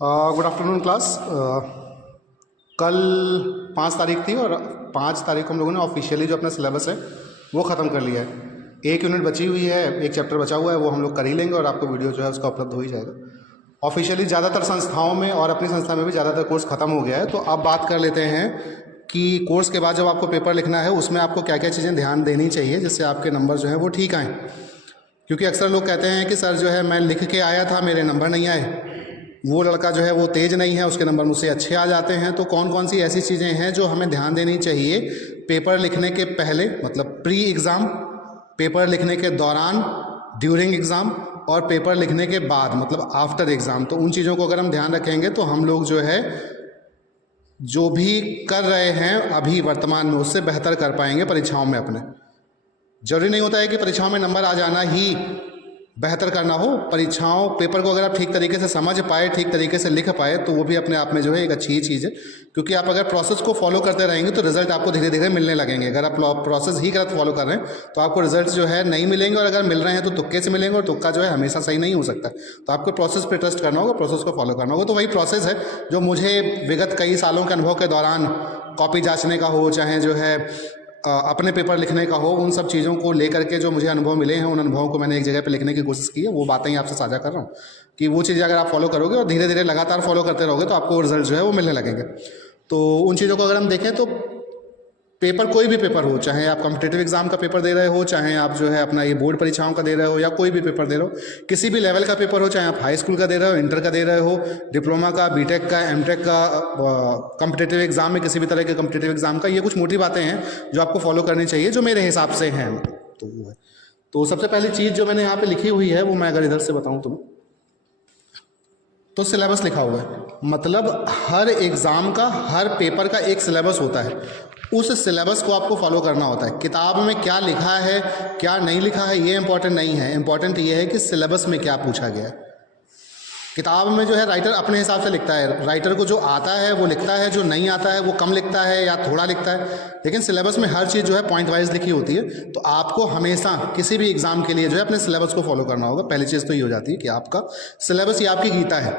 Good afternoon class. कल 5 तारीख थी और 5 तारीख को हम लोगों ने ऑफिशियली जो अपना सिलेबस है वो ख़त्म कर लिया है। एक यूनिट बची हुई है, एक चैप्टर बचा हुआ है, वो हम लोग कर ही लेंगे और आपको वीडियो जो है उसका उपलब्ध हो ही जाएगा। ऑफिशियली ज़्यादातर संस्थाओं में और अपनी संस्था में भी ज़्यादातर कोर्स ख़त्म हो गया है। तो अब बात कर लेते हैं कि कोर्स के बाद जब आपको पेपर लिखना है उसमें आपको क्या क्या चीज़ें ध्यान देनी चाहिए जिससे आपके नंबर जो है वो ठीक आएँ। क्योंकि अक्सर लोग कहते हैं कि सर जो है मैं लिख के आया था, मेरे नंबर नहीं आए, वो लड़का जो है वो तेज़ नहीं है, उसके नंबर मुझसे अच्छे आ जाते हैं। तो कौन कौन सी ऐसी चीज़ें हैं जो हमें ध्यान देनी चाहिए पेपर लिखने के पहले, मतलब प्री एग्ज़ाम, पेपर लिखने के दौरान, ड्यूरिंग एग्ज़ाम, और पेपर लिखने के बाद मतलब आफ्टर एग्ज़ाम। तो उन चीज़ों को अगर हम ध्यान रखेंगे तो हम लोग जो है जो भी कर रहे हैं अभी वर्तमान में उससे बेहतर कर पाएंगे परीक्षाओं में अपने। जरूरी नहीं होता है कि परीक्षाओं में नंबर आ जाना ही बेहतर करना हो। परीक्षाओं पेपर को अगर आप ठीक तरीके से समझ पाए, ठीक तरीके से लिख पाए तो वो भी अपने आप में जो है एक अच्छी चीज़ है। क्योंकि आप अगर प्रोसेस को फॉलो करते रहेंगे तो रिजल्ट आपको धीरे धीरे मिलने लगेंगे। अगर आप प्रोसेस ही गलत फॉलो कर रहे हैं तो आपको रिजल्ट जो है नहीं मिलेंगे, और अगर मिल रहे हैं तो तुक्के से मिलेंगे, और तुक्का जो है हमेशा सही नहीं हो सकता। तो आपको प्रोसेस पे ट्रस्ट करना होगा, प्रोसेस को फॉलो करना होगा। तो वही प्रोसेस है जो मुझे विगत कई सालों के अनुभव के दौरान कॉपी जाँचने का हो, चाहे जो है अपने पेपर लिखने का हो, उन सब चीज़ों को लेकर के जो मुझे अनुभव मिले हैं उन अनुभवों को मैंने एक जगह पे लिखने की कोशिश की है। वो बातें ही आपसे साझा कर रहा हूँ कि वो चीज़ें अगर आप फॉलो करोगे और धीरे धीरे लगातार फॉलो करते रहोगे तो आपको रिजल्ट जो है वो मिलने लगेंगे। तो उन चीज़ों को अगर हम देखें तो पेपर, कोई भी पेपर हो, चाहे आप कॉम्पिटिटिव एग्जाम का पेपर दे रहे हो, चाहे आप जो है अपना ये बोर्ड परीक्षाओं का दे रहे हो, या कोई भी पेपर दे रहे हो, किसी भी लेवल का पेपर हो, चाहे आप हाई स्कूल का दे रहे हो, इंटर का दे रहे हो, डिप्लोमा का, बीटेक का, एमटेक का, कॉम्पिटिटिव एग्जाम में किसी भी तरह के कॉम्पिटिटिव एग्जाम का, ये कुछ मोटी बातें हैं जो आपको फॉलो करनी चाहिए जो मेरे हिसाब से हैं। तो वो है। तो सबसे पहली चीज़ जो मैंने यहाँ पे लिखी हुई है वो मैं अगर इधर से बताऊँ तुम्हें तो सिलेबस लिखा हुआ है। मतलब हर एग्ज़ाम का, हर पेपर का एक सिलेबस होता है, उस सिलेबस को आपको फॉलो करना होता है। किताब में क्या लिखा है क्या नहीं लिखा है ये इंपॉर्टेंट नहीं है, इंपॉर्टेंट ये है कि सिलेबस में क्या पूछा गया है। किताब में जो है राइटर अपने हिसाब से लिखता है, राइटर को जो आता है वो लिखता है, जो नहीं आता है वो कम लिखता है या थोड़ा लिखता है, लेकिन सिलेबस में हर चीज़ जो है पॉइंट वाइज लिखी होती है। तो आपको हमेशा किसी भी एग्जाम के लिए जो है अपने सिलेबस को फॉलो करना होगा। पहली चीज़ तो ये हो जाती है कि आपका सिलेबस ही आपकी गीता है।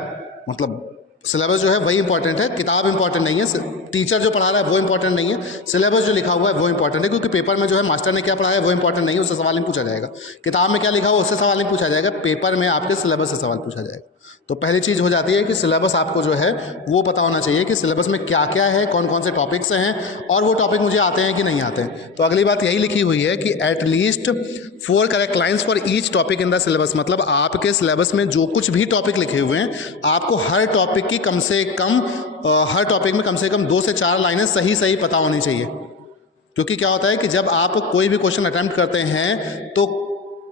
मतलब सिलेबस जो है वही इंपॉर्टेंट है, किताब इंपॉर्टेंट नहीं है, टीचर जो पढ़ा रहा है वो इंपॉर्टेंट नहीं है, सिलेबस जो लिखा हुआ है वो इंपॉर्टेंट है। क्योंकि पेपर में जो है मास्टर ने क्या पढ़ाया है वो इंपॉर्टेंट नहीं है, उससे सवाल नहीं पूछा जाएगा। किताब में क्या लिखा हुआ उससे सवाल नहीं पूछा जाएगा, पेपर में आपके सिलेबस से सवाल पूछा जाएगा। तो पहली चीज़ हो जाती है कि सिलेबस आपको जो है वो पता होना चाहिए कि सिलेबस में क्या क्या है, कौन कौन से टॉपिक्स हैं, और वो टॉपिक मुझे आते हैं कि नहीं आते हैं। तो अगली बात यही लिखी हुई है कि at least 4 correct lines for each topic in the syllabus. मतलब आपके सिलेबस में जो कुछ भी टॉपिक लिखे हुए हैं आपको हर टॉपिक की कम से कम हर टॉपिक में कम से कम 2 से 4 लाइनें सही सही पता होनी चाहिए। क्योंकि क्या होता है कि जब आप कोई भी क्वेश्चन अटेम्प्ट करते हैं तो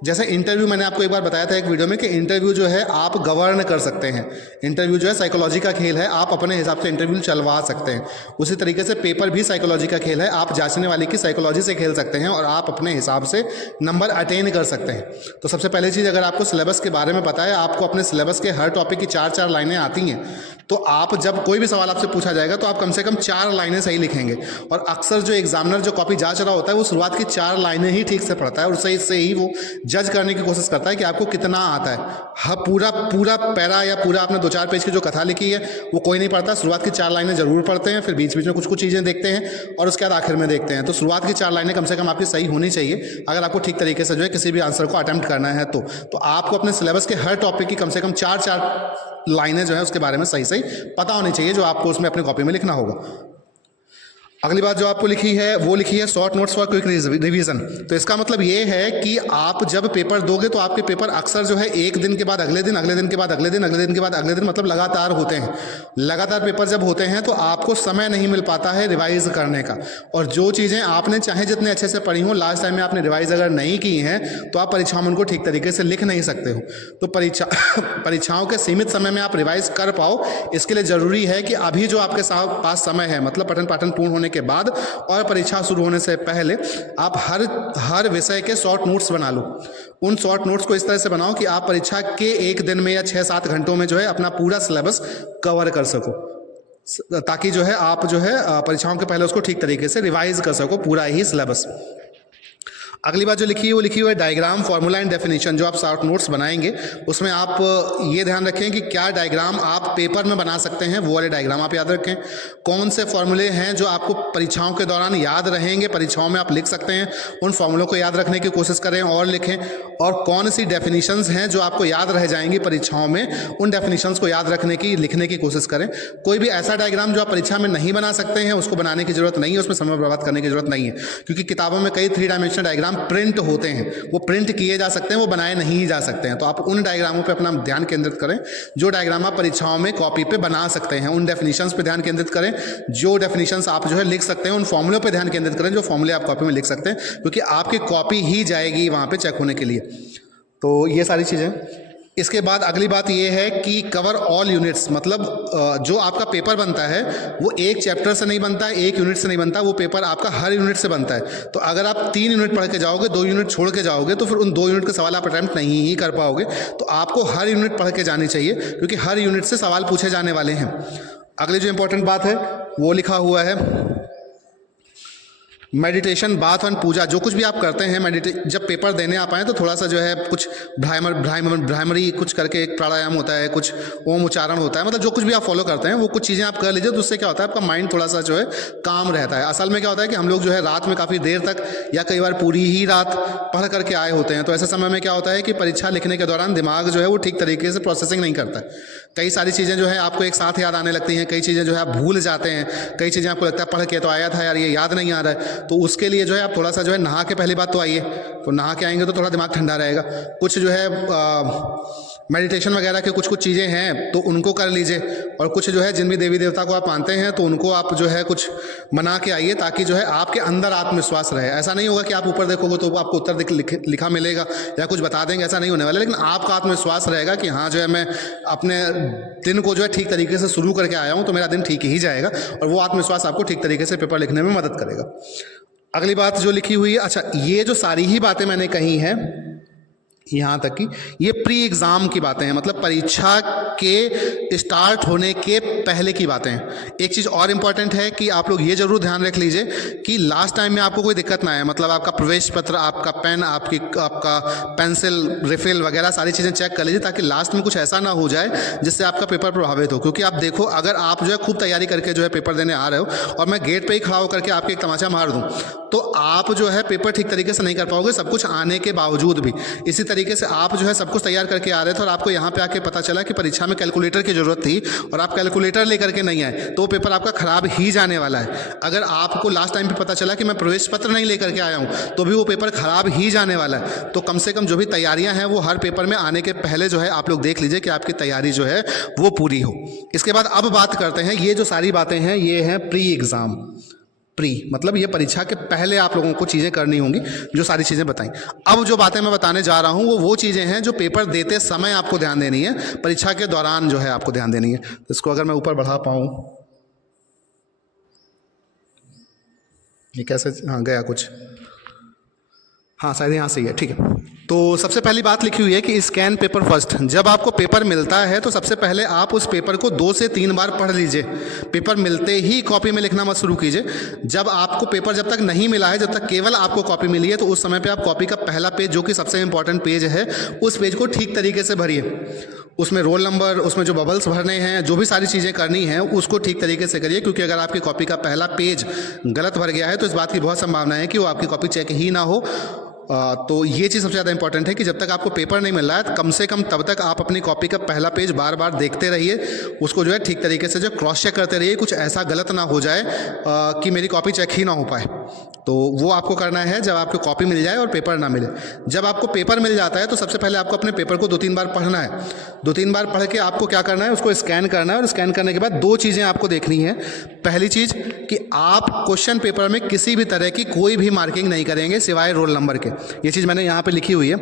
जैसे इंटरव्यू, मैंने आपको एक बार बताया था एक वीडियो में कि इंटरव्यू जो है आप गवर्न कर सकते हैं। इंटरव्यू जो है साइकोलॉजी का खेल है, आप अपने हिसाब से इंटरव्यू चलवा सकते हैं। उसी तरीके से पेपर भी साइकोलॉजी का खेल है, आप जांचने वाले की साइकोलॉजी से खेल सकते हैं और आप अपने हिसाब से नंबर अटेन कर सकते हैं। तो सबसे पहली चीज़, अगर आपको सिलेबस के बारे में पता है, आपको अपने सिलेबस के हर टॉपिक की 4-4 लाइनें आती हैं, तो आप जब कोई भी सवाल आपसे पूछा जाएगा तो आप कम से कम 4 लाइनें सही लिखेंगे। और अक्सर जो एग्जामिनर जो कॉपी जांच रहा होता है वो शुरुआत की 4 लाइनें ही ठीक से पढ़ता है, और सही से ही वो जज करने की कोशिश करता है कि आपको कितना आता है। हाँ, पूरा पैरा या पूरा आपने 2-4 पेज की जो कथा लिखी है वो कोई नहीं पढ़ता। शुरुआत की 4 लाइनें जरूर पढ़ते हैं, फिर बीच बीच में कुछ कुछ चीज़ें देखते हैं और उसके बाद आखिर में देखते हैं। तो शुरुआत की 4 लाइनें कम से कम आपकी सही होनी चाहिए अगर आपको ठीक तरीके से जो है किसी भी आंसर को अटेम्प्ट करना है। तो आपको अपने सिलेबस के हर टॉपिक की कम से कम 4-4 लाइनें जो है उसके बारे में सही सही पता होनी चाहिए, जो आपको उसमें अपनी कॉपी में लिखना होगा। अगली बात जो आपको लिखी है वो लिखी है short notes for quick revision. तो इसका मतलब ये है कि आप जब पेपर दोगे तो आपके पेपर अक्सर जो है एक दिन के बाद अगले दिन, अगले दिन के बाद अगले दिन, अगले दिन के बाद अगले दिन, मतलब लगातार होते हैं। लगातार पेपर जब होते हैं तो आपको समय नहीं मिल पाता है रिवाइज करने का, और जो चीज़ें आपने चाहे जितने अच्छे से पढ़ी हो, लास्ट टाइम में आपने रिवाइज अगर नहीं की हैं तो आप परीक्षाओं में उनको ठीक तरीके से लिख नहीं सकते हो। तो परीक्षाओं के सीमित समय में आप रिवाइज कर पाओ, इसके लिए ज़रूरी है कि अभी जो आपके पास समय है, मतलब पठन पाठन पूर्ण होने के बाद और परीक्षा शुरू होने से पहले, आप हर विषय के शॉर्ट नोट्स बना लो। उन शॉर्ट नोट्स को इस तरह से बनाओ कि आप परीक्षा के एक दिन में या 6-7 घंटों में जो है अपना पूरा सिलेबस कवर कर सको, ताकि जो है आप जो है परीक्षाओं के पहले उसको ठीक तरीके से रिवाइज कर सको पूरा ही सिलेबस। अगली बात जो लिखी है वो लिखी हुई है डायग्राम, फॉर्मूला एंड डेफिनेशन। जो आप शॉर्ट नोट्स बनाएंगे उसमें आप ये ध्यान रखें कि क्या डायग्राम आप पेपर में बना सकते हैं, वो वाले डायग्राम आप याद रखें। कौन से फॉर्मूले हैं जो आपको परीक्षाओं के दौरान याद रहेंगे, परीक्षाओं में आप लिख सकते हैं, उन फॉर्मूलों को याद रखने की कोशिश करें और लिखें। और कौन सी डेफिनेशंस हैं जो आपको याद रह जाएंगी परीक्षाओं में, उन डेफिनेशंस को याद रखने की, लिखने की कोशिश करें। कोई भी ऐसा डायग्राम जो आप परीक्षा में नहीं बना सकते हैं उसको बनाने की जरूरत नहीं है, उसमें समय बर्बाद करने की जरूरत नहीं है, क्योंकि किताबों में कई 3 डायमेंशनल डायग्राम प्रिंट होते हैं, वो प्रिंट किए जा सकते हैं, वो बनाए नहीं जा सकते हैं। तो आप उन डायग्रामों पे अपना ध्यान केंद्रित करें जो डायग्राम आप परीक्षाओं में कॉपी पे बना सकते हैं, उन डेफिनेशंस पे ध्यान केंद्रित करें जो डेफिनेशंस आप जो है लिख सकते हैं, उन फॉर्मूलों पे ध्यान केंद्रित करें जो फॉर्मूले आप कॉपी में लिख सकते हैं, क्योंकि आपकी कॉपी ही जाएगी वहाँ पे चेक होने के लिए। तो ये सारी चीज़ें। इसके बाद अगली बात ये है कि कवर ऑल यूनिट्स, मतलब जो आपका पेपर बनता है वो एक चैप्टर से नहीं बनता है, एक यूनिट से नहीं बनता, वो पेपर आपका हर यूनिट से बनता है। तो अगर आप 3 यूनिट पढ़ के जाओगे, 2 यूनिट छोड़ के जाओगे, तो फिर उन 2 यूनिट के सवाल आप अटैम्प्ट नहीं ही कर पाओगे। तो आपको हर यूनिट पढ़ के जानी चाहिए, क्योंकि हर यूनिट से सवाल पूछे जाने वाले हैं। अगली जो इंपॉर्टेंट बात है वो लिखा हुआ है मेडिटेशन, बाथ और पूजा। जो कुछ भी आप करते हैं जब पेपर देने आप आए तो थोड़ा सा जो है कुछ भ्रामरी कुछ करके एक प्राणायाम होता है, कुछ ओम उच्चारण होता है, मतलब जो कुछ भी आप फॉलो करते हैं वो कुछ चीज़ें आप कर लीजिए, तो उससे क्या होता है आपका माइंड थोड़ा सा जो है काम रहता है। असल में क्या होता है कि हम लोग जो है रात में काफ़ी देर तक या कई बार पूरी ही रात पढ़ करके आए होते हैं, तो ऐसे समय में क्या होता है कि परीक्षा लिखने के दौरान दिमाग जो है वो ठीक तरीके से प्रोसेसिंग नहीं करता है। कई सारी चीज़ें जो है आपको एक साथ याद आने लगती हैं, कई चीज़ें जो है आप भूल जाते हैं, कई चीज़ें आपको लगता है पढ़ के तो आया था यार ये याद नहीं आ रहा है। तो उसके लिए जो है आप थोड़ा सा जो है नहा के पहली बात तो आइए, तो नहा के आएंगे तो थोड़ा दिमाग ठंडा रहेगा। कुछ जो है मेडिटेशन वगैरह के कुछ चीज़ें हैं तो उनको कर लीजिए, और कुछ जो है जिन भी देवी देवता को आप मानते हैं तो उनको आप जो है कुछ बना के आइए, ताकि जो है आपके अंदर आत्मविश्वास रहे। ऐसा नहीं होगा कि आप ऊपर देखोगे तो आपको उत्तर लिखा मिलेगा या कुछ बता देंगे, ऐसा नहीं होने वाला, लेकिन आपका आत्मविश्वास रहेगा कि हाँ जो है मैं अपने दिन को जो है ठीक तरीके से शुरू करके आया हूँ, तो मेरा दिन ठीक ही जाएगा, और वो आत्मविश्वास आपको ठीक तरीके से पेपर लिखने में मदद करेगा। अगली बात जो लिखी हुई है, अच्छा ये जो सारी ही बातें मैंने कही हैं यहाँ तक कि ये प्री एग्ज़ाम की बातें हैं, मतलब परीक्षा के स्टार्ट होने के पहले की बातें हैं। एक चीज़ और इम्पॉर्टेंट है कि आप लोग ये जरूर ध्यान रख लीजिए कि लास्ट टाइम में आपको कोई दिक्कत ना आए, मतलब आपका प्रवेश पत्र, आपका पेन, आपका पेंसिल, रिफिल वगैरह सारी चीज़ें चेक कर लीजिए, ताकि लास्ट में कुछ ऐसा ना हो जाए जिससे आपका पेपर प्रभावित हो। क्योंकि आप देखो, अगर आप जो है खूब तैयारी करके जो है पेपर देने आ रहे हो और मैं गेट पर ही खड़ा होकर के आपके एक तमाचा मार दूँ, तो आप जो है पेपर ठीक तरीके से नहीं कर पाओगे, सब कुछ आने के बावजूद भी। इसी तरीके से आप जो है सब कुछ तैयार करके आ रहे थे और आपको यहाँ पे आके पता चला कि परीक्षा में कैलकुलेटर की जरूरत थी और आप कैलकुलेटर लेकर के नहीं आए, तो पेपर आपका खराब ही जाने वाला है। अगर आपको लास्ट टाइम पे पता चला कि मैं प्रवेश पत्र नहीं लेकर के आया हूँ, तो भी वो पेपर खराब ही जाने वाला है। तो कम से कम जो भी तैयारियाँ हैं वो हर पेपर में आने के पहले जो है आप लोग देख लीजिए कि आपकी तैयारी जो है वो पूरी हो। इसके बाद अब बात करते हैं, ये जो सारी बातें हैं ये हैं प्री एग्ज़ाम। प्री मतलब ये परीक्षा के पहले आप लोगों को चीज़ें करनी होंगी, जो सारी चीज़ें बताई। अब जो बातें मैं बताने जा रहा हूँ वो चीज़ें हैं जो पेपर देते समय आपको ध्यान देनी है, परीक्षा के दौरान जो है आपको ध्यान देनी है। इसको अगर मैं ऊपर बढ़ा पाऊँ, ये कैसे, हाँ गया कुछ, हाँ शायद यहाँ से ही है, ठीक है। तो सबसे पहली बात लिखी हुई है कि स्कैन पेपर फर्स्ट। जब आपको पेपर मिलता है तो सबसे पहले आप उस पेपर को 2 से 3 बार पढ़ लीजिए। पेपर मिलते ही कॉपी में लिखना मत शुरू कीजिए। जब आपको पेपर जब तक नहीं मिला है, जब तक केवल आपको कॉपी मिली है, तो उस समय पे आप कॉपी का पहला पेज, जो कि सबसे इंपॉर्टेंट पेज है, उस पेज को ठीक तरीके से भरिए। उसमें रोल नंबर, उसमें जो बबल्स भरने हैं, जो भी सारी चीज़ें करनी है उसको ठीक तरीके से करिए, क्योंकि अगर आपकी कॉपी का पहला पेज गलत भर गया है तो इस बात की बहुत संभावना है कि वो आपकी कॉपी चेक ही ना हो। तो ये चीज़ सबसे ज़्यादा इंपॉर्टेंट है कि जब तक आपको पेपर नहीं मिल रहा है, कम से कम तब तक आप अपनी कॉपी का पहला पेज बार बार देखते रहिए, उसको जो है ठीक तरीके से जो क्रॉस चेक करते रहिए, कुछ ऐसा गलत ना हो जाए कि मेरी कॉपी चेक ही ना हो पाए। तो वो आपको करना है जब आपको कॉपी मिल जाए और पेपर ना मिले। जब आपको पेपर मिल जाता है तो सबसे पहले आपको अपने पेपर को 2-3 बार पढ़ना है। 2-3 बार पढ़ के आपको क्या करना है, उसको स्कैन करना है, और स्कैन करने के बाद 2 चीज़ें आपको देखनी है। पहली चीज़ कि आप क्वेश्चन पेपर में किसी भी तरह की कोई भी मार्किंग नहीं करेंगे सिवाय रोल नंबर के। ये चीज़ मैंने यहाँ पे लिखी हुई है,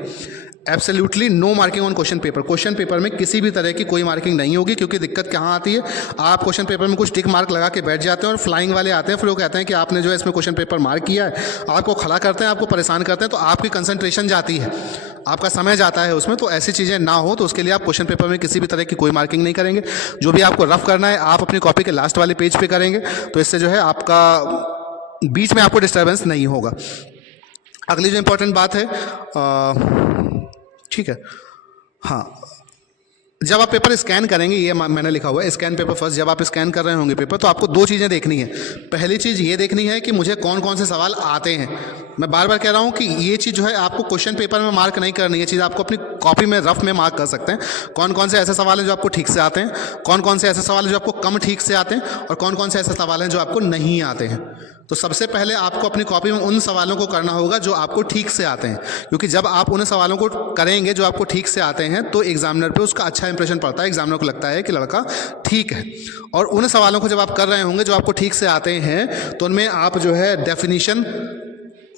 absolutely no marking on question paper. Question paper में किसी भी तरह की कोई मार्किंग नहीं होगी, क्योंकि दिक्कत कहाँ आती है, आप क्वेश्चन पेपर में कुछ टिक मार्क लगा के बैठ जाते हैं और फ्लाइंग वाले आते हैं, फिर वो कहते हैं कि आपने जो है इसमें क्वेश्चन पेपर मार्क किया है, आपको खड़ा करते हैं, आपको परेशान करते हैं, तो आपकी कंसंट्रेशन जाती है, आपका समय जाता है उसमें। तो ऐसी चीज़ें ना हो, तो उसके लिए आप क्वेश्चन पेपर में किसी भी तरह की कोई मार्किंग नहीं करेंगे। जो भी आपको रफ करना है आप अपनी कॉपी के लास्ट वाले पेज पे करेंगे, तो इससे जो है आपका बीच में आपको डिस्टर्बेंस नहीं होगा। अगली जो इम्पोर्टेंट बात है, ठीक है, हाँ, जब आप पेपर स्कैन करेंगे, ये मैंने लिखा हुआ है स्कैन पेपर फर्स्ट, जब आप स्कैन कर रहे होंगे पेपर, तो आपको दो चीज़ें देखनी है। पहली चीज़ ये देखनी है कि मुझे कौन कौन से सवाल आते हैं। मैं बार बार कह रहा हूँ कि ये चीज़ जो है आपको क्वेश्चन पेपर में मार्क नहीं करनी है, चीज़ आपको अपनी कॉपी में रफ में मार्क कर सकते हैं। कौन कौन से ऐसे सवाल हैं जो आपको ठीक से आते हैं, कौन कौन से ऐसे सवाल हैं जो आपको कम ठीक से आते हैं, और कौन कौन से ऐसे सवाल हैं जो आपको नहीं आते हैं। तो सबसे पहले आपको अपनी कॉपी में उन सवालों को करना होगा जो आपको ठीक से आते हैं, क्योंकि जब आप उन सवालों को करेंगे जो आपको ठीक से आते हैं तो एग्जामिनर पे उसका अच्छा इंप्रेशन पड़ता है, एग्जामिनर को लगता है कि लड़का ठीक है। और उन सवालों को जब आप कर रहे होंगे जो आपको ठीक से आते हैं, तो उनमें आप जो है डेफिनीशन,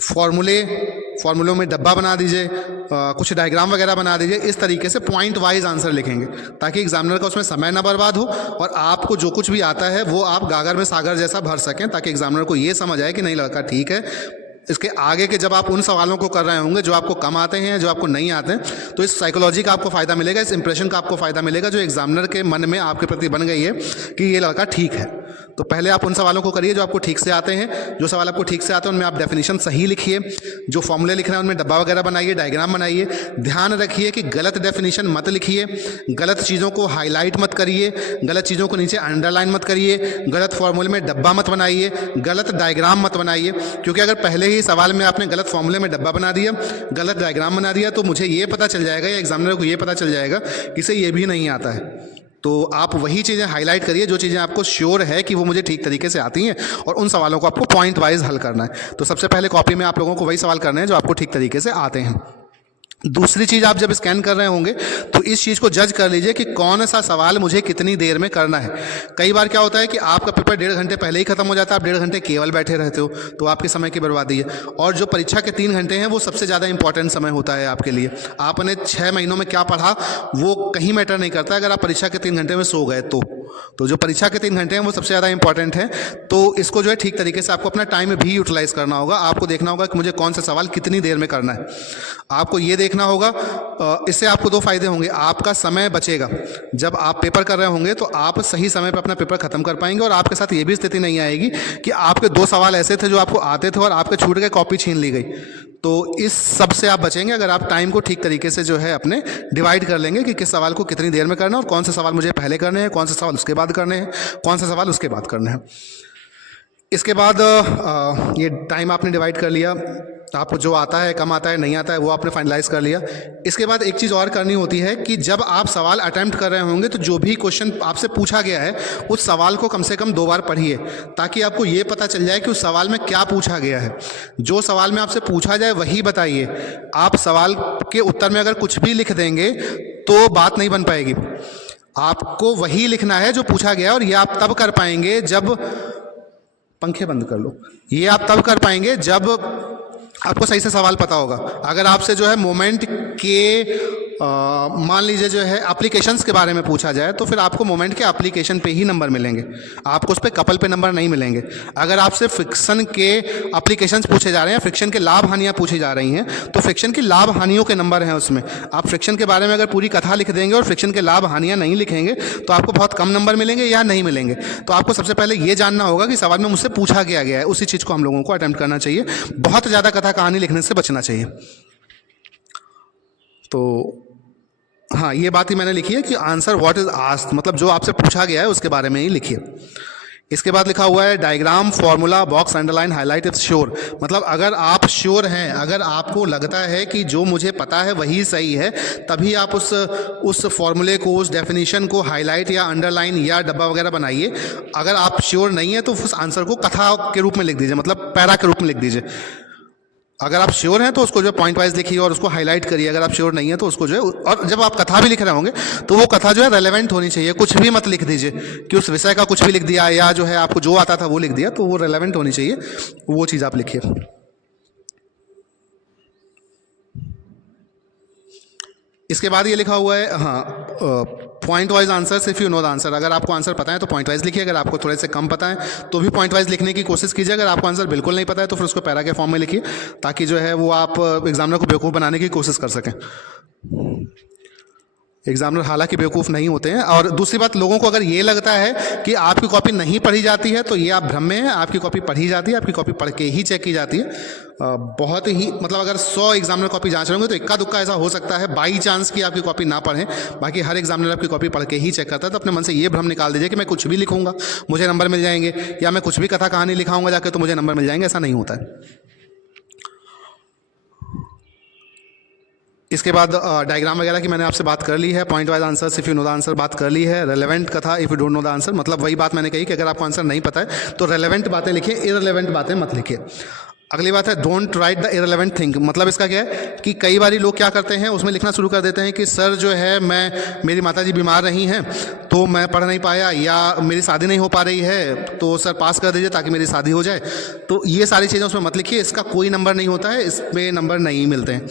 फॉर्मूलों में डब्बा बना दीजिए, कुछ डायग्राम वगैरह बना दीजिए। इस तरीके से पॉइंट वाइज आंसर लिखेंगे ताकि एग्जामिनर का उसमें समय ना बर्बाद हो और आपको जो कुछ भी आता है वो आप गागर में सागर जैसा भर सकें, ताकि एग्जामिनर को ये समझ आए कि नहीं लड़का ठीक है। इसके आगे के जब आप उन सवालों को कर रहे होंगे जो आपको कम आते हैं, जो आपको नहीं आते हैं, तो इस साइकोलॉजी का आपको फ़ायदा मिलेगा, इस इंप्रेशन का आपको फ़ायदा मिलेगा जो एग्जामिनर के मन में आपके प्रति बन गई है कि ये लड़का ठीक है। तो पहले आप उन सवालों को करिए जो आपको ठीक से आते हैं। जो सवाल आपको ठीक से आते हैं उनमें आप डेफिनेशन सही लिखिए, जो फॉर्मूले लिख रहे हैं उनमें डब्बा वगैरह बनाइए, डायग्राम बनाइए। ध्यान रखिए कि गलत डेफिनेशन मत लिखिए, गलत चीज़ों को हाईलाइट मत करिए, गलत चीज़ों को नीचे अंडरलाइन मत करिए, गलत फॉर्मूले में डब्बा मत बनाइए, गलत डायग्राम मत बनाइए। क्योंकि अगर पहले ही सवाल में आपने गलत फॉर्मूले में डब्बा बना दिया, गलत डायग्राम बना दिया, तो मुझे ये पता चल जाएगा या एग्जामिनर को ये पता चल जाएगा कि इसे ये भी नहीं आता है। तो आप वही चीज़ें हाईलाइट करिए जो चीज़ें आपको श्योर है कि वो मुझे ठीक तरीके से आती हैं, और उन सवालों को आपको पॉइंट वाइज हल करना है। तो सबसे पहले कॉपी में आप लोगों को वही सवाल करने हैं जो आपको ठीक तरीके से आते हैं। दूसरी चीज़, आप जब स्कैन कर रहे होंगे तो इस चीज़ को जज कर लीजिए कि कौन सा सवाल मुझे कितनी देर में करना है। कई बार क्या होता है कि आपका पेपर 1.5 घंटे पहले ही खत्म हो जाता है, आप 1.5 घंटे केवल बैठे रहते हो, तो आपके समय की बर्बादी है। और जो परीक्षा के 3 घंटे हैं वो सबसे ज़्यादा इंपॉर्टेंट समय होता है आपके लिए। आपने 6 महीनों में क्या पढ़ा वो कहीं मैटर नहीं करता अगर आप परीक्षा के 3 घंटे में सो गए तो जो परीक्षा के 3 घंटे हैं वो सबसे ज़्यादा इंपॉर्टेंट है। तो इसको जो है ठीक तरीके से आपको अपना टाइम भी यूटिलाइज करना होगा। आपको देखना होगा कि मुझे कौन सा सवाल कितनी देर में करना है। आपको ये देखना होगा, इससे आपको 2 फायदे होंगे। आपका समय बचेगा, जब आप पेपर कर रहे होंगे तो आप सही समय पर अपना पेपर खत्म कर पाएंगे, और आपके साथ ये भी स्थिति नहीं आएगी कि आपके 2 सवाल ऐसे थे जो आपको आते थे और आपके छूट गए, कॉपी छीन ली गई। तो इस सब से आप बचेंगे अगर आप टाइम को ठीक तरीके से जो है अपने डिवाइड कर लेंगे कि किस सवाल को कितनी देर में करना है और कौन से सवाल मुझे पहले करने हैं, कौन से सवाल उसके बाद करने हैं, कौन से सवाल उसके बाद करने हैं। इसके बाद ये टाइम आपने डिवाइड कर लिया, आपको जो आता है, कम आता है, नहीं आता है, वो आपने फाइनलाइज कर लिया। इसके बाद एक चीज़ और करनी होती है कि जब आप सवाल अटैम्प्ट कर रहे होंगे तो जो भी क्वेश्चन आपसे पूछा गया है उस सवाल को कम से कम 2 बार पढ़िए, ताकि आपको ये पता चल जाए कि उस सवाल में क्या पूछा गया है। जो सवाल में आपसे पूछा जाए वही बताइए। आप सवाल के उत्तर में अगर कुछ भी लिख देंगे तो बात नहीं बन पाएगी। आपको वही लिखना है जो पूछा गया, और ये आप तब कर पाएंगे जब, पंखे बंद कर लो, ये आप तब कर पाएंगे जब आपको सही से सवाल पता होगा। अगर आपसे जो है मोमेंट के मान लीजिए जो है एप्लीकेशंस के बारे में पूछा जाए तो फिर आपको मोमेंट के एप्लीकेशन पे ही नंबर मिलेंगे, आपको उस पर कपल पे नंबर नहीं मिलेंगे। अगर आपसे फ्रिक्शन के एप्लीकेशंस पूछे जा रहे हैं, फ्रिक्शन के लाभ हानियाँ पूछी जा रही हैं, तो फ्रिक्शन की लाभ हानियों के नंबर हैं उसमें। आप फ्रिक्शन के बारे में अगर पूरी कथा लिख देंगे और फ्रिक्शन के लाभ हानियाँ नहीं लिखेंगे तो आपको बहुत कम नंबर मिलेंगे या नहीं मिलेंगे। तो आपको सबसे पहले ये जानना होगा कि सवाल में मुझसे पूछा गया है, उसी चीज़ को हम लोगों को अटेम्प्ट करना चाहिए। बहुत ज़्यादा कथा कहानी लिखने से बचना चाहिए। तो हाँ, ये बात ही मैंने लिखी है कि आंसर व्हाट इज आस्क्ड, मतलब जो आपसे पूछा गया है उसके बारे में ही लिखिए। इसके बाद लिखा हुआ है diagram, formula, box, underline, highlight if sure. मतलब अगर आप श्योर हैं, अगर आपको लगता है कि जो मुझे पता है वही सही है, तभी आप उस फॉर्मूले को, उस डेफिनेशन को हाईलाइट या अंडरलाइन या डब्बा वगैरह बनाइए। अगर आप श्योर नहीं है तो उस आंसर को कथा के रूप में लिख दीजिए, मतलब पैरा के रूप में लिख दीजिए। अगर आप श्योर हैं तो उसको जो है पॉइंट वाइज लिखिए और उसको हाईलाइट करिए। अगर आप श्योर नहीं है तो उसको जो है, और जब आप कथा भी लिख रहे होंगे तो वो कथा जो है रेलेवेंट होनी चाहिए। कुछ भी मत लिख दीजिए कि उस विषय का कुछ भी लिख दिया या जो है आपको जो आता था वो लिख दिया, तो वो रेलेवेंट होनी चाहिए, वो चीज़ आप लिखिए। इसके बाद ये लिखा हुआ है, हाँ, point wise answer if you know the answer. अगर आपको आंसर पता है तो पॉइंट वाइज लिखिए, अगर आपको थोड़े से कम पता है तो भी पॉइंट वाइज लिखने की कोशिश कीजिए। अगर आपको आंसर बिल्कुल नहीं पता है तो फिर उसको पैरा के फॉर्म में लिखिए, ताकि जो है वो आप एग्जामिनर को बेवकूफ़ बनाने की कोशिश कर सकें। एग्जामिनर हालांकि बेवकूफ़ नहीं होते हैं। और दूसरी बात, लोगों को अगर ये लगता है कि आपकी कॉपी नहीं पढ़ी जाती है तो ये आप भ्रम में हैं। आपकी कॉपी पढ़ी जाती है, आपकी कॉपी पढ़ के ही चेक की जाती है। बहुत ही मतलब अगर 100 एग्जामिनर कॉपी जांच रहे होंगे तो इक्का दुक्का ऐसा हो सकता है बाई चांस कि आपकी कॉपी ना पढ़ें। बाकी हर एग्जामिनर आपकी कॉपी पढ़ के ही चेक करता है। तो अपने मन से ये भ्रम निकाल दीजिए कि मैं कुछ भी लिखूंगा मुझे नंबर मिल जाएंगे, या मैं कुछ भी कथा कहानी लिखाऊंगा जाके तो मुझे नंबर मिल जाएंगे। ऐसा नहीं होता है। इसके बाद डायग्राम वगैरह की मैंने आपसे बात कर ली है। Point wise answer, if you know the answer बात कर ली है। रेलेवेंट कथा, if you don't know the answer, मतलब वही बात मैंने कही कि अगर आपको आंसर नहीं पता है तो रेलेवेंट बातें लिखिए, इररिलेवेंट बातें मत लिखिए। अगली बात है don't write the irrelevant thing. मतलब इसका क्या है कि कई बार लोग क्या करते हैं, उसमें लिखना शुरू कर देते हैं कि सर जो है मेरी माताजी बीमार रही हैं तो मैं पढ़ नहीं पाया, या मेरी शादी नहीं हो पा रही है तो सर पास कर दीजिए ताकि मेरी शादी हो जाए। तो ये सारी चीज़ें उसमें मत लिखिए, इसका कोई नंबर नहीं होता है, इसमें नंबर नहीं मिलते हैं।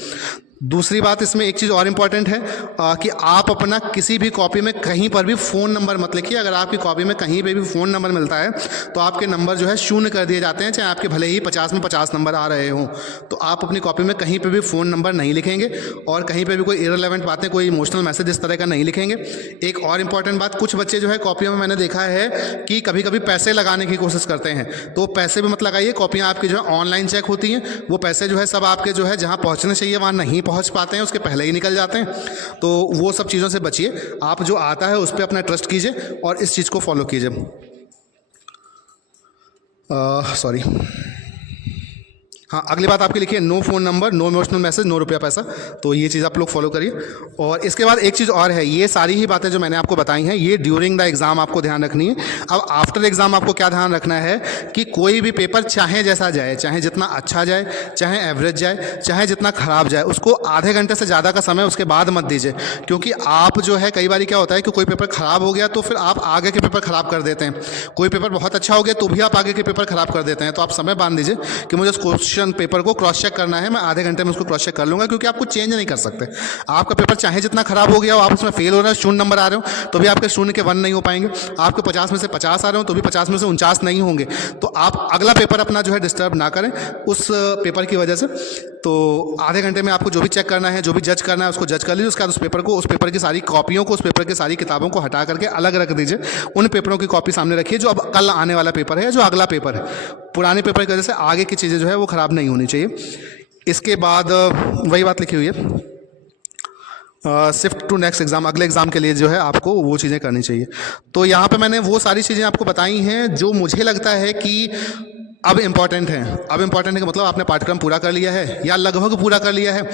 दूसरी बात, इसमें एक चीज़ और इम्पॉर्टेंट है कि आप अपना किसी भी कॉपी में कहीं पर भी फ़ोन नंबर मत लिखिए। अगर आपकी कॉपी में कहीं पे भी फ़ोन नंबर मिलता है तो आपके नंबर जो है शून्य कर दिए जाते हैं, चाहे आपके भले ही 50 में 50 नंबर आ रहे हों। तो आप अपनी कॉपी में कहीं पर भी फ़ोन नंबर नहीं लिखेंगे और कहीं पर भी कोई इररिलेवेंट बातें, कोई इमोशनल मैसेज इस तरह का नहीं लिखेंगे। एक और इम्पॉर्टेंट बात, कुछ बच्चे जो है कॉपियों में मैंने देखा है कि कभी कभी पैसे लगाने की कोशिश करते हैं, तो पैसे भी मत लगाइए। कॉपियाँ आपकी जो है ऑनलाइन चेक होती हैं, वो पैसे जो है सब आपके जो है जहाँ पहुँचने चाहिए वहाँ नहीं पहुँच पाते हैं, उसके पहले ही निकल जाते हैं। तो वो सब चीज़ों से बचिए। आप जो आता है उस पर अपना ट्रस्ट कीजिए और इस चीज़ को फॉलो कीजिए। सॉरी, हाँ, अगली बात आपकी लिखिए no phone number, no emotional message, no रुपया पैसा। तो ये चीज़ आप लोग फॉलो करिए। और इसके बाद एक चीज़ और है, ये सारी ही बातें जो मैंने आपको बताई हैं ये ड्यूरिंग द एग्ज़ाम आपको ध्यान रखनी है। अब आफ्टर एग्ज़ाम आपको क्या ध्यान रखना है कि कोई भी पेपर चाहे जैसा जाए, चाहे जितना अच्छा जाए, चाहे एवरेज जाए, चाहे जितना ख़राब जाए, उसको आधे घंटे से ज़्यादा का समय उसके बाद मत दीजिए। क्योंकि आप जो है कई बार क्या होता है कि कोई पेपर ख़राब हो गया तो फिर आप आगे के पेपर ख़राब कर देते हैं। कोई पेपर बहुत अच्छा हो गया तो भी आप आगे के पेपर ख़राब कर देते हैं। तो आप समय बांध दीजिए कि मुझे क्वेश्चन पेपर को क्रॉस चेक करना है, मैं आधे घंटे में उसको क्रॉस चेक कर लूँगा। क्योंकि आप कुछ चेंज नहीं कर सकते। आपका पेपर चाहे जितना खराब हो गया हो, आप उसमें फेल हो रहे हो, शून्य नंबर आ रहे हो तो भी आपके शून्य के 1 नहीं हो पाएंगे। आपके 50 में से 50 आ रहे हो तो भी 50 में से 49 नहीं होंगे। तो आप अगला पेपर अपना जो है डिस्टर्ब ना करें उस पेपर की वजह से। तो आधे घंटे में आपको जो भी चेक करना है, जो भी जज करना है उसको जज कर लीजिए। उसके बाद उस पेपर को, उस पेपर की सारी कॉपियों को, उस पेपर की सारी किताबों को हटा करके अलग रख दीजिए। उन पेपरों की कॉपी सामने रखिए जो अब कल आने वाला पेपर है, जो अगला पेपर है। पुराने पेपर की वजह से आगे की चीज़ें जो है वो ख़राब नहीं होनी चाहिए। इसके बाद वही बात लिखी हुई है, शिफ्ट टू नेक्स्ट एग्ज़ाम, अगले एग्ज़ाम के लिए जो है आपको वो चीज़ें करनी चाहिए। तो यहाँ पे मैंने वो सारी चीज़ें आपको बताई हैं जो मुझे लगता है कि अब इम्पॉर्टेंट हैं। अब इम्पॉर्टेंट है कि मतलब आपने पाठ्यक्रम पूरा कर लिया है या लगभग पूरा कर लिया है।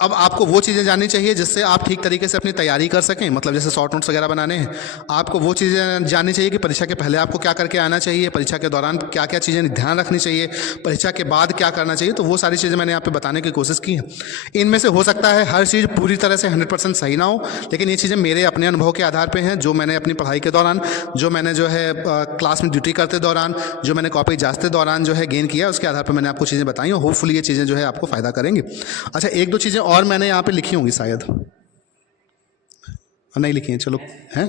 अब आपको वो चीज़ें जाननी चाहिए जिससे आप ठीक तरीके से अपनी तैयारी कर सकें। मतलब जैसे शॉर्ट नोट्स वगैरह बनाने हैं, आपको वो चीज़ें जाननी चाहिए कि परीक्षा के पहले आपको क्या करके आना चाहिए, परीक्षा के दौरान क्या क्या चीज़ें ध्यान रखनी चाहिए, परीक्षा के बाद क्या करना चाहिए। तो वो सारी चीज़ें मैंने यहाँ पे बताने की कोशिश की है। इनमें से हो सकता है हर चीज़ पूरी तरह से 100% सही ना हो, लेकिन ये चीज़ें मेरे अपने अनुभव के आधार पर हैं, जो मैंने अपनी पढ़ाई के दौरान, जो मैंने जो है क्लास में ड्यूटी करते दौरान, जो मैंने कॉपी जांचते दौरान जो है गेन किया, उसके आधार पर मैंने आपको चीज़ें बताई और होपफुली ये चीज़ें जो है आपको फ़ायदा करेंगी। अच्छा, एक दो चीज़ें और मैंने यहाँ पे लिखी होंगी शायद, नहीं लिखी हैं, चलो हैं,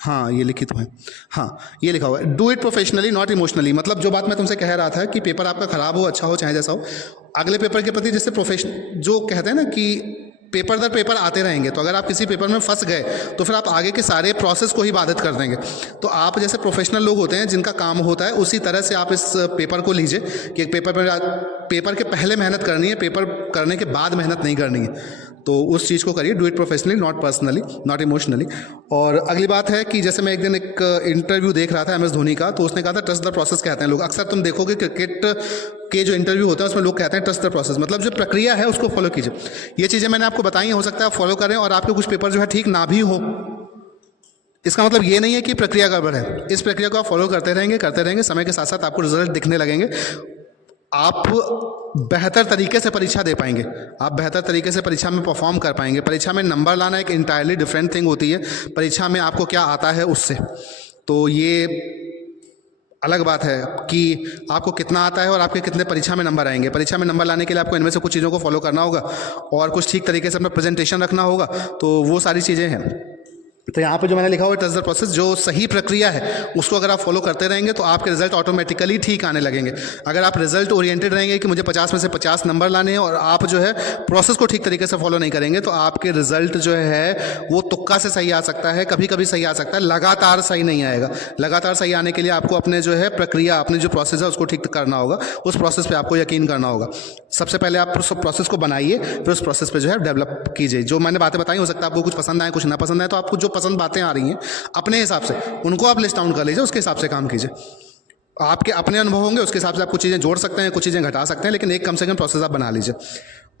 हाँ ये लिखी तो है, हाँ ये लिखा हुआ है do it professionally not emotionally. मतलब जो बात मैं तुमसे कह रहा था कि पेपर आपका ख़राब हो, अच्छा हो, चाहे जैसा हो, अगले पेपर के प्रति जैसे प्रोफेशन जो कहते हैं ना कि पेपर दर पेपर आते रहेंगे। तो अगर आप किसी पेपर में फंस गए तो फिर आप आगे के सारे प्रोसेस को ही बाधित कर देंगे। तो आप जैसे प्रोफेशनल लोग होते हैं जिनका काम होता है, उसी तरह से आप इस पेपर को लीजिए कि पेपर के पहले मेहनत करनी है, पेपर करने के बाद मेहनत नहीं करनी है। तो उस चीज़ को करिए, do it professionally not personally, not emotionally. और अगली बात है कि जैसे मैं एक दिन एक इंटरव्यू देख रहा था MS धोनी का, तो उसने कहा था ट्रस्ट द प्रोसेस कहते हैं लोग। अक्सर तुम देखोगे क्रिकेट के जो इंटरव्यू होता है उसमें लोग कहते हैं ट्रस्ट द प्रोसेस, मतलब जो प्रक्रिया है उसको फॉलो कीजिए। ये चीज़ें मैंने आपको बताई हैं, हो सकता है आप फॉलो करें और आपके कुछ पेपर जो है ठीक ना भी हो। इसका मतलब ये नहीं है कि प्रक्रिया गड़बड़ है। इस प्रक्रिया को आप फॉलो करते रहेंगे, समय के साथ साथ आपको रिजल्ट दिखने लगेंगे। आप बेहतर तरीके से परीक्षा दे पाएंगे, आप बेहतर तरीके से परीक्षा में परफॉर्म कर पाएंगे। परीक्षा में नंबर लाना एक इंटायरली डिफरेंट थिंग होती है, परीक्षा में आपको क्या आता है उससे। तो ये अलग बात है कि आपको कितना आता है और आपके कितने परीक्षा में नंबर आएंगे। परीक्षा में नंबर लाने के लिए आपको इनमें से कुछ चीज़ों को फॉलो करना होगा और कुछ ठीक तरीके से अपना प्रेजेंटेशन रखना होगा। तो वो सारी चीज़ें हैं। तो यहाँ पे जो मैंने लिखा हुआ है ट्रस्ट द प्रोसेस, जो सही प्रक्रिया है उसको अगर आप फॉलो करते रहेंगे तो आपके रिजल्ट ऑटोमेटिकली ठीक आने लगेंगे। अगर आप रिजल्ट ओरिएंटेड रहेंगे कि मुझे 50 में से 50 नंबर लाने हैं और आप जो है प्रोसेस को ठीक तरीके से फॉलो नहीं करेंगे तो आपके रिजल्ट जो है वो तुक्का से सही आ सकता है, कभी कभी सही आ सकता है, लगातार सही नहीं आएगा। लगातार सही आने के लिए आपको अपने जो है प्रक्रिया, अपनी जो प्रोसेस है उसको ठीक करना होगा, उस प्रोसेस पर आपको यकीन करना होगा। सबसे पहले आप उस प्रोसेस को बनाइए, फिर उस प्रोसेस पे जो है डेवलप कीजिए। जो मैंने बातें बताई, हो सकता है आपको कुछ पसंद आए, कुछ ना पसंद आए, तो आपको जो पसंद बातें आ रही हैं अपने हिसाब से उनको आप लिस्ट डाउन कर लीजिए, उसके हिसाब से काम कीजिए। आपके अपने अनुभव होंगे, उसके हिसाब से आप कुछ चीज़ें जोड़ सकते हैं, कुछ चीज़ें घटा सकते हैं, लेकिन एक कम से कम प्रोसेस आप बना लीजिए।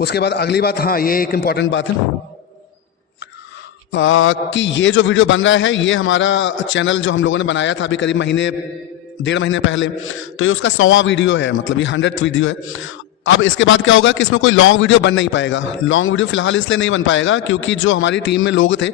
उसके बाद अगली बात, हाँ ये एक इम्पॉर्टेंट बात है कि ये जो वीडियो बन रहा है ये हमारा चैनल जो हम लोगों ने बनाया था अभी करीब 1.5 महीने पहले, तो ये उसका 100वां वीडियो है, मतलब ये 100th वीडियो है। अब इसके बाद क्या होगा कि इसमें कोई लॉन्ग वीडियो बन नहीं पाएगा। लॉन्ग वीडियो फिलहाल इसलिए नहीं बन पाएगा क्योंकि जो हमारी टीम में लोग थे,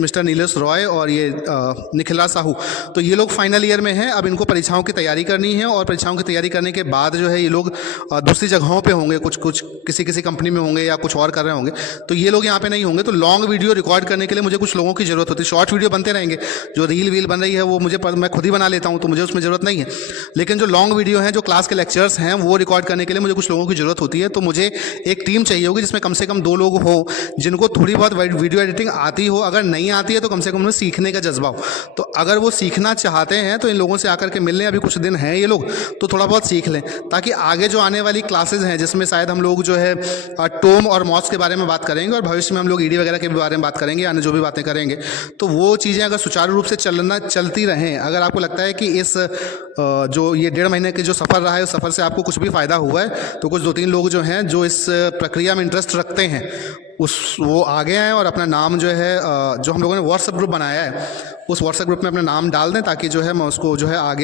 मिस्टर नीलेश रॉय और ये निखिला साहू, तो ये लोग फाइनल ईयर में हैं। अब इनको परीक्षाओं की तैयारी करनी है और परीक्षाओं की तैयारी करने के बाद जो है ये लोग दूसरी जगहों पे होंगे, कुछ किसी कंपनी में होंगे या कुछ और कर रहे होंगे, तो ये लोग यहाँ पे नहीं होंगे। तो लॉन्ग वीडियो रिकॉर्ड करने के लिए मुझे कुछ लोगों की ज़रूरत होती है। शॉर्ट वीडियो बनते रहेंगे, जो रील बन रही है वो मैं खुद ही बना लेता हूँ, तो मुझे उसमें ज़रूरत नहीं है। लेकिन जो लॉन्ग वीडियो हैं, जो क्लास के लेक्चर्स हैं, वो रिकॉर्ड करने के लिए मुझे कुछ लोगों की ज़रूरत होती है। तो मुझे एक टीम चाहिए होगी जिसमें कम से कम 2 लोग हो जिनको थोड़ी बहुत वीडियो एडिटिंग आती हो। अगर नहीं आती है तो कम से कम उन्हें सीखने का जज्बा हो। तो अगर वो सीखना चाहते हैं तो इन लोगों से आकर के मिल लें, अभी कुछ दिन हैं ये लोग, तो थोड़ा बहुत सीख लें, ताकि आगे जो आने वाली क्लासेज हैं जिसमें शायद हम लोग जो है टोम और मॉस के बारे में बात करेंगे और भविष्य में हम लोग ईडी वगैरह के बारे में बात करेंगे, यानी जो भी बातें करेंगे, तो वो चीज़ें अगर सुचारू रूप से चलती रहें, अगर आपको लगता है कि इस जो ये 1.5 महीने के जो सफ़र रहा है उस सफ़र से आपको कुछ भी फ़ायदा हुआ है, तो कुछ 2-3 लोग जो हैं जो इस प्रक्रिया में इंटरेस्ट रखते हैं वो आगे आएँ और अपना नाम जो है जो हम लोगों ने व्हाट्सएप ग्रुप बनाया है उस व्हाट्सएप ग्रुप में अपना नाम डाल दें, ताकि जो है मैं उसको जो है आगे